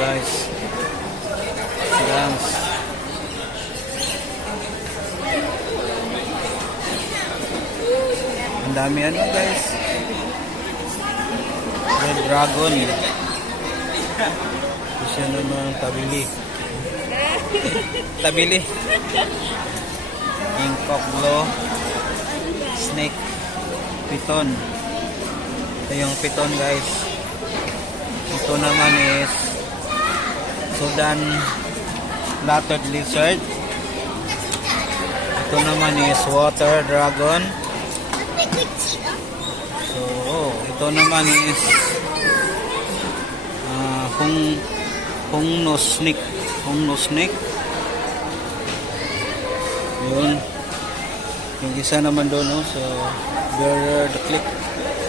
guys. Guys. Ang dami ano guys. Red Dragon. Siya naman tabili. Tabili. Inkoklo. Snake. Piton. Ito yung piton guys. Ito naman is Sudan Flattered Lizard. Ito naman is Water Dragon. So, ito naman is Hungno Snake. Hungno Snake. Yun. Yung isa naman doon, so, Bearer the Click.